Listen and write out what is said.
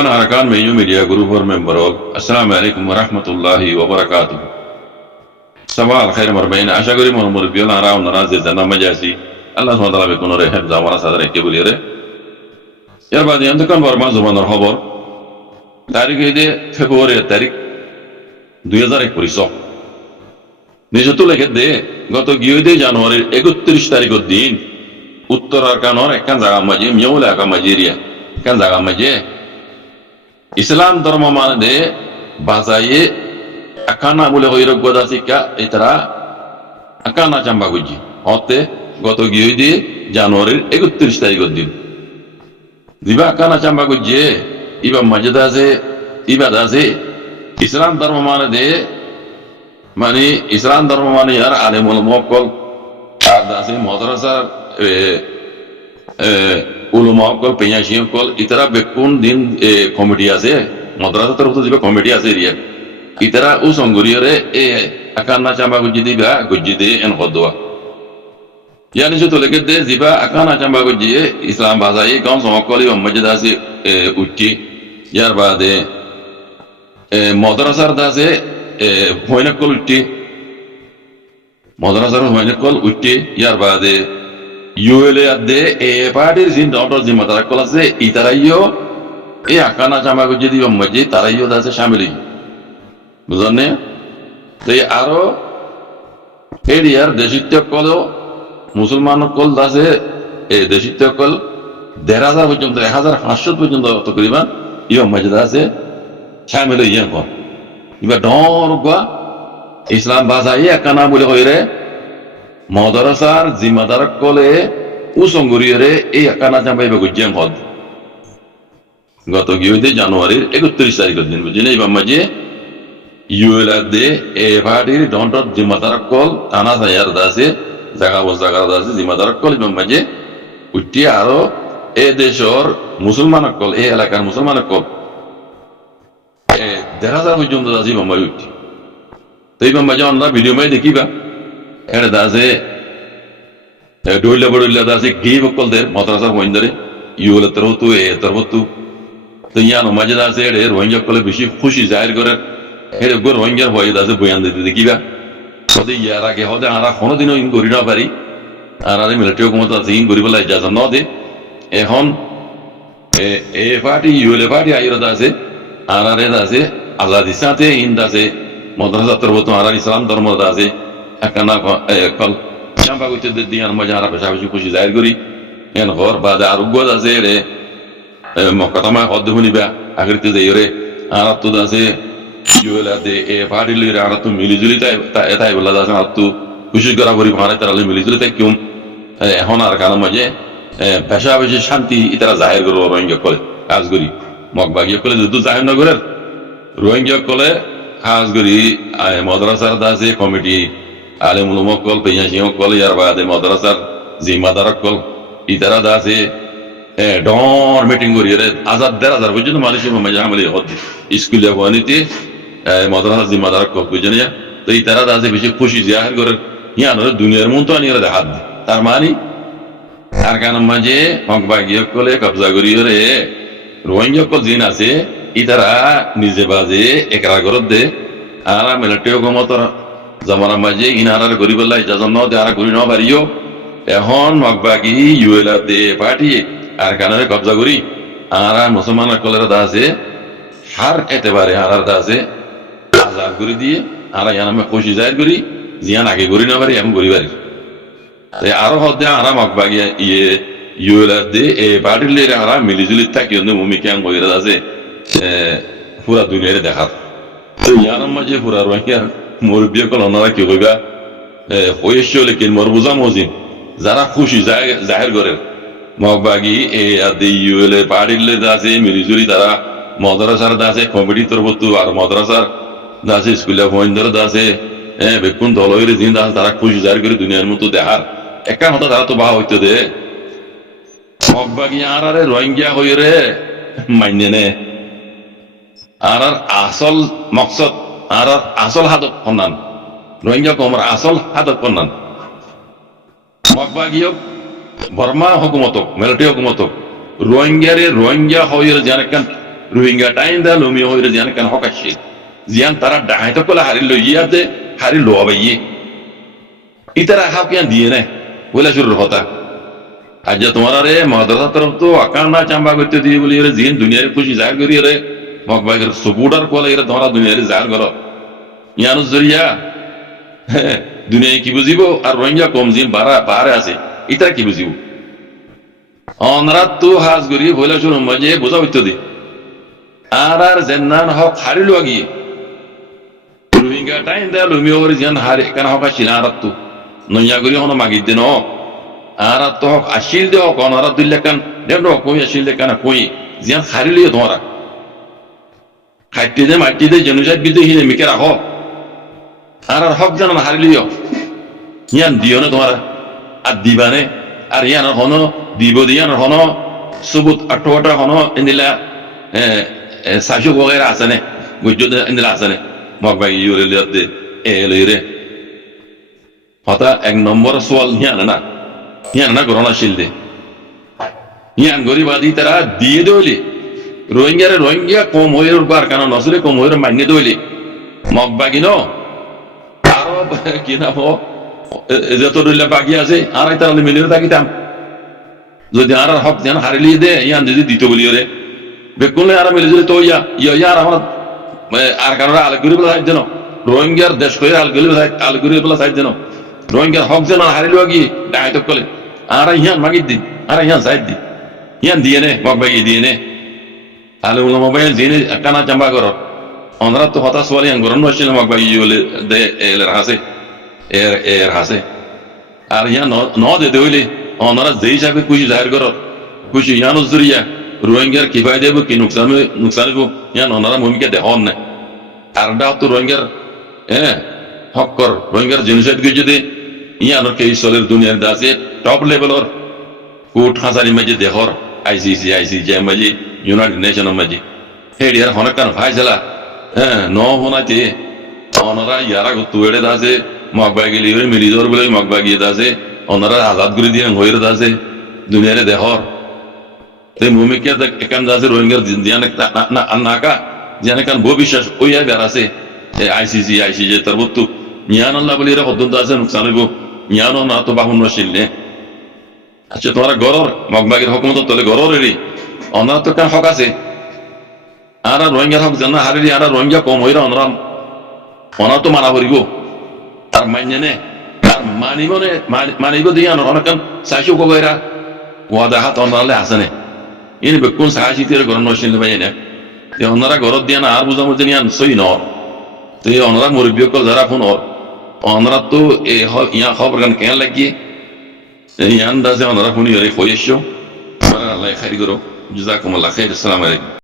Dewan Arakan Mayu Media Group or member of Assalamualaikum warahmatullahi wabarakatuh. Sabah al khair marbaina ashaguri monumur biola raun naraz zana majasi Allah subhanahu wa ta'ala bekunore heb zamana sadare kebulire yar badi antakan barma zubanor খবর তারিখ এই ফেব্রুয়ারি তারিখ 2021 নিজেতো লেখে দে গত গিয়ে জানুয়ারির 31 তারিখের দিন উত্তর আরকানর একখান জায়গা মাঝে মিয়াউল এলাকা মাঝেরিয়া একখান জায়গা মাঝে ইসলাম ধর্ম মানে দে বাজায়ে আকানা বলে হইরক গদা শিক্ষা এটারা আকানা চাম্বা গুজি হতে গত গিয়ে দিয়ে জানুয়ারির 31 তারিখের দিন দিবা আকানা চাম্বা গুজি ইবা মসজিদ আছে ইবাদ আছে ইসলাম ধর্ম মানে দে মানে ইসলাম ধর্ম মানে আর আলেমুল মুআক্কাল আর আছে মাদ্রাসার উলামা কল পেয়াশি কল ইতারা বেকুন দিন কমিটি আছে মাদ্রাসা তরফ থেকে কমিটি আছে রিয়া ইতারা ও সংগরিয়রে এ আকানা চাম্বা গুজি দিবা গুজি দে এন কদওয়া ইয়ানি যে তোলে দে জিবা আকানা চাম্বা গুজি ইসলাম ভাষায় গাঁও সমাকলি মসজিদ আছে উঠি ইয়ার বাদে মাদ্রাসার দাসে হইনকল উঠি মাদ্রাসার হইনকল উঠি ইয়ার বাদে ইউএলএ আদে এ পার্টির জিন ডক্টর জিম্মাদার কল আছে ইতারাইও এই আকানা চাম্বা গুজি দিবা মসজিদ তারাইও দাসে শামিল বুঝনে তো আরো এরিয়ার দেশিত্ব কল মুসলমান কল দাসে এই দেশিত্ব কল 1000 পর্যন্ত 1500 পর্যন্ত তকরিবান ইও মসজিদ আছে শামিল ইয়ান কল ইবা ডর গা ইসলাম ভাষায় একানা বলে কইরে মাদ্রাসার জিম্মাদার কলে উসঙ্গরিয়রে এই একানা চাম্বাইবা গুজিয়ান কল গত গিয়ে জানুয়ারির 31 তারিখের দিন বুঝিনে ইবা মসজিদ ইউএলআদে এ পার্টির ডন্টর জিম্মাদার কল থানা সায়ার দাসে জায়গা বস জায়গা দাসে জিম্মাদার কল এবং মাঝে উঠি আরো এ দেশর মুসলমান কল এই এলাকার মুসলমান কল 1000 পর্যন্ত দাসি বোম্বাই উঠি তো এই বোম্বাই আমরা ভিডিও মাই দেখিবা এর দাসে ডইলা বড়ইলা দাসে গেই বকল দের মাদ্রাসা হইন্দরে ইউএল তরহতু এ তরহতু তো ইয়ান মাঝে দাসে এর রোহিঙ্গা কলে বেশি খুশি জাহির করে এর গর রোহিঙ্গার ভয় দাসে বয়ান দিতে দেখিবা সদে ইয়ার আগে হদে আরা কোনোদিনও ইন করি না পারি আর আরে মিলিটারি হুকুমত আছে ইন করি বলা ইজাজত ন দে এখন এ পার্টি ইউএল পার্টি আইরা দাসে আর আরে দাসে আজাদি সাথে ইন দাসে মাদ্রাসা তরফত আর ইসলাম ধর্ম দাসে একানা কল চাম্পা কইতে দিয়ান মজা আর বেশা বেশি খুশি জাহির করি এন ঘর বাদে আর উগ্র দাসে রে মক্কাতামা হদ হুনিবা আগরিতে যাইরে আর তো দাসে ইউএলআদে এ পার্টি লিরে আর তো মিলিজুলি তাই বলা দাসে আর তো খুশি করা করি ভারে তারা মিলিজুলি তাই কিউম এখন আর কারণ মাঝে বেশা বেশি শান্তি ইতারা জাহির করবো রোহিঙ্গা কলে কাজ করি মগবাগিয়া কলে যদি জাহির না করে রোহিঙ্গা কলে কাজ করি মাদ্রাসার দাসে কমিটি আলেমুল মুআক্কাল পেয়াশি কল ইয়ার বাদে মাদ্রাসার জিম্মাদার কল ইতারা দাসে ডর মিটিং করি রে 1000 পর্যন্ত মানুষের মাঝে আমলে হচ্ছে স্কুলে বনিতে মাদ্রাসা জিম্মাদার কল বুঝিনা তো ইতারা দাসে বেশি খুশি জাহির করে ইয়ান দুনিয়ার মন তো আনিয়ে দেখা তার মানে আর কারণ মাঝে মগবাগিয়া কলে কবজা করি রে রোহিঙ্গা কল জিন আছে ইতারা নিজে বাজে একরা করত দে আর মিলিটারি হুকুমতর জামানা মাঝে ইনারার গরিবল্লাহ ইজাজত ন দে আর করি ন পারিও এখন মগবাগি ইউএলআদে পার্টি আর কারণে কবজা করি আর মুসলমান কলের দাসে হার এতেবারে আর দাসে আজাদ করে দিয়ে আর ইয়ান আমি খুশি জাহির করি জিয়ান আগে করি না পারি এমন করি পারি আরো হতে আরাম মগবাগিয়া ইয়ে ইউএলআদে এ পার্টির লেরে আর মিলিজুলি থাকি ভূমিকা কইরা আছে পুরা দুনিয়ার দেখার তো ইয়ার মাঝে পুরা রোহিঙ্গা মুরব্বী কল ওনারা কি কইবা হয়েছ লেকিন মরবুজা মজিন যারা খুশি জাহির করে মগবাগি এ আদে ইউএল পার্টির লে আছে মিলিজুলি তারা মাদ্রাসার দাসে কমিটি তরফত আর মাদ্রাসার দাসে স্কুলে ভয়েন্দর দাসে বেকুন দলইরে জিন দাস তারা খুশি জাহির করে দুনিয়ার মতো দেখার একা হতা তারা তো বাহা হইতে দে মগবাগি আর আরে রোহিঙ্গা হইরে মাইনে নে আর আসল মকসদ আর আসল হাদত কন্যান রোহিঙ্গা কমর আসল হাদত কন্যান মগবাগিও বর্মা হুকুমতক মিলিটারি হুকুমতক রোহিঙ্গা হইরে যান একখান রোহিঙ্গা টাইম দা লমিও হইরে জিয়ান কেন হকাশি জিয়ান তারা ডাহাই তো কলা হারি লইয়া দে হারি লোয়া বাইয়ে ইতারা হাফ কিয়ান দিয়ে নে বলে শুরুর হতা আজ তোমার রে মাদ্রাসা তরফ তো আকান্না চাম্বা করতে দিয়ে বলি রে জিন দুনিয়ার খুশি জাহির করি রে মকবাগের সুপুটার কোলা এরা তোমার দুনিয়ারে জাহির করো ইয়ানুস জরিয়া দুনিয়ায় কি বুঝিব আর রোহিঙ্গা কম জিন বারে আছে ইতারা কি বুঝিব অনরাত তো হাজ করি বলে শুরু মাঝে বোঝা হইতো দি আর জেন্নান হক হারি লোয়া গিয়ে রোহিঙ্গা টাইম দা লুমি ওর জিয়ান হারি কেন হক আসিল আর তো নইয়া করি হন মাগির দিন আর তো হক আসিল দে হক অনারা দুল্লে কান দেন কই আসিল দে কান কই জিয়ান হারি লিয়ে তোমারা খাইতে দে মাটি দে জেনোসাইড বিদে হিনে মিকে রাখো আর হক জানান হারি লিও ইয়ান দিও না তোমারা আর দিবানে আর ইয়ান হন দিব দিয়ান হন সবুত আটোটা হন ইন্দিলা সাজু বগেরা আসনে গুজুদ ইন্দিলা আসনে মকবাই ইউরে লিয়াতে এলইরে হতা এক নম্বর সোয়াল ইয়ান না গ্রহণশীল দে ইয়ান গরিবাদি তারা দিয়ে দইলি রোহিঙ্গা কম হয়ে বার কারণ নসলে কম হয়ে মান্য দইলি মকবাগি ন আরো কি নাম যত দইলা বাকি আছে আর তারা মিলিয়ে থাকিতাম যদি আর হক যেন হারিয়ে দে ইয়ান যদি দিত বলি রে বেকুলে আর মিলে যদি তো ইয়ার আমার আর কারণ আলগুরি বলা সাহায্য ন রোহিঙ্গার দেশ করে আলগুরি বলা সাহায্য ন রোহিঙ্গার হক যেন হারিয়ে লোয়া গিয়ে ডাইত কলে আর ইয়ান মাগির দিন আর ইয়ান সাইড দি ইয়ান দিয়ে নে মকবাগি দিয়ে নে আলে উলা মোবাইল দিয়ে কানা চাম্বা করো অনরা তো হতাশ বলে ইয়ান গরম নছিল মকবাগি বলে দে এর হাসে আর ইয়ান ন দে দইলে অনরা যেই হিসাবে খুশি জাহির করো খুশি ইয়ানুস জরিয়া রোহিঙ্গার কি ফায়দা দেব কি নুকসান হইব ইয়ান অনারা ভূমিকা দেহন না আর তো রোহিঙ্গার হক কর রোহিঙ্গার জেনোসাইড কে যদি ইয়ানোর কে ইসলের দুনিয়ার দাসে টপ লেভেলর কোর্ট হাজারি মাঝে দেহর আইসিসি মাঝে ইউনাইটেড নেশনের মাঝে হেডিয়ার হনকান ভাই ছেলা ন হনাইতে অনারা ইয়ারা তুয়েড়ে দাসে মকবাগি লিওর মিলিজর বলে মকবাগি দাসে অনারা আজাদ করে দিয়ে হইরে দাসে দুনিয়ারে দেহর তে ভূমিকা একান দাসে রোহিঙ্গার জিয়ান না নাকা জিয়ান কান বো বিশ্বাস ওই বেড়াছে আইসিসি তার বত্তু ইয়ান আল্লাহ বলি এরা অত্যন্ত আছে নুকসান হইব ইয়ানও না তো বাহুন নশীল নে আচ্ছা তোমার গরর মকবাগির হকুমত তলে গরর এরি অনার তো কান হক আছে আর রোহিঙ্গার হক জানা হারিলি আর রোহিঙ্গা কম হইরা অনার তো মানা করিব আর মান্য নে আর মানিব দিয়ে অনেক চাইছো কবেরা ওয়াদা হাত অনারলে আছে নে ইনি বেকুন সাহায্যের গরম নশীল ভাই না ওনারা গরত দিয়া না আর বুঝা মধ্যে নিয়ে সই নর তো এই ওনারা মুরব্বী কল যারা ফোন ওনারা তো ইয়া খবর গান কেন লাগিয়ে ইয়ান দাসে ওনারা ফোন হয়ে এসো আল্লাহ খাইর করো জাযাকুমুল্লাহ খাইর। আসসালামু আলাইকুম।